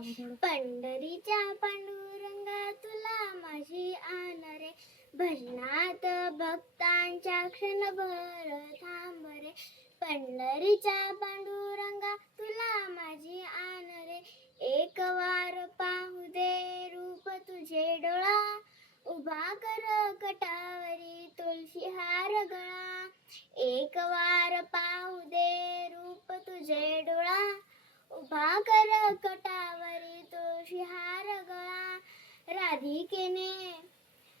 पंढरीच्या पांडुरंगा तुला माझी आन रे, भजनात भक्तांच्या क्षणभर थांब रे. पंढरीच्या पांडुरंगा तुला माझी आन रे, एक वार पाहू दे रूप तुझे डोळा, उभा कर कटावरी तुळशी हार गळा. एक वार पाहू दे रूप तुझे डोळा, उभा कर कटावरी तुळशी हार गळा.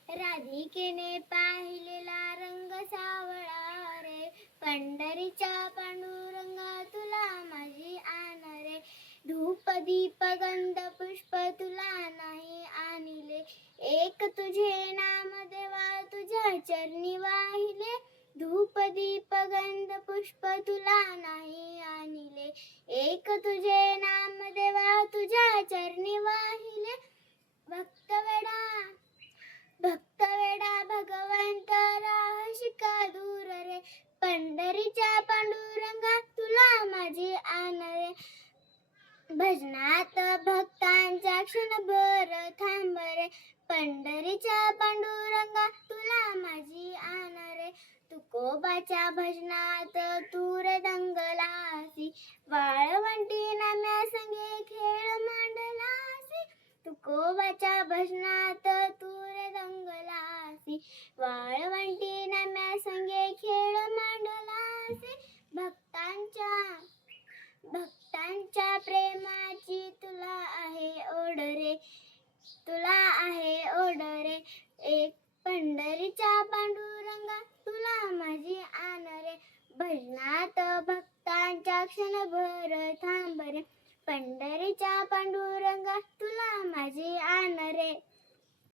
राधिकेने पाहिलेला रंग सावळा रे, पंढरीच्या पांडुरंगा तुला माझी आन रे. धूप दीप गंध पुष्प तुला नाही आणिले, एक तुझे नाम देवा तुझ्या चरणी वाहिले. धूप दीप गंध पुष्प तुला नाही आणिले, एक तुझे नाम देवा तुझ्या चरणी वाहिले. भक्तवेडा भगवंत राहशी का दूर रे, पंढरीच्या पांडुरंगा तुला माझी आन रे. भजनात भक्तांचा क्षणभर थांब रे, पंढरीच्या पांडुरंगा तुला माझी आन रे. तुकोबाच्या भजनात तूर दंगलासी, वाळवंटी नाम्या संगे खेळ मांडलासी. तुकोबाच्या भजनात तूर दंगलासी, वाळवंटी नाम्या संगे खेळ मांडलासी. भक्तांच्या प्रेमाची तुला आहे ओढ रे, तुला आहे ओढ रे. एक पंढरीच्या पांडुरंगा तुला माझी आन रे, भजनात भक्तांच्या क्षणभर थांब रे. पंढरीच्या पांडुरंगा तुला माझी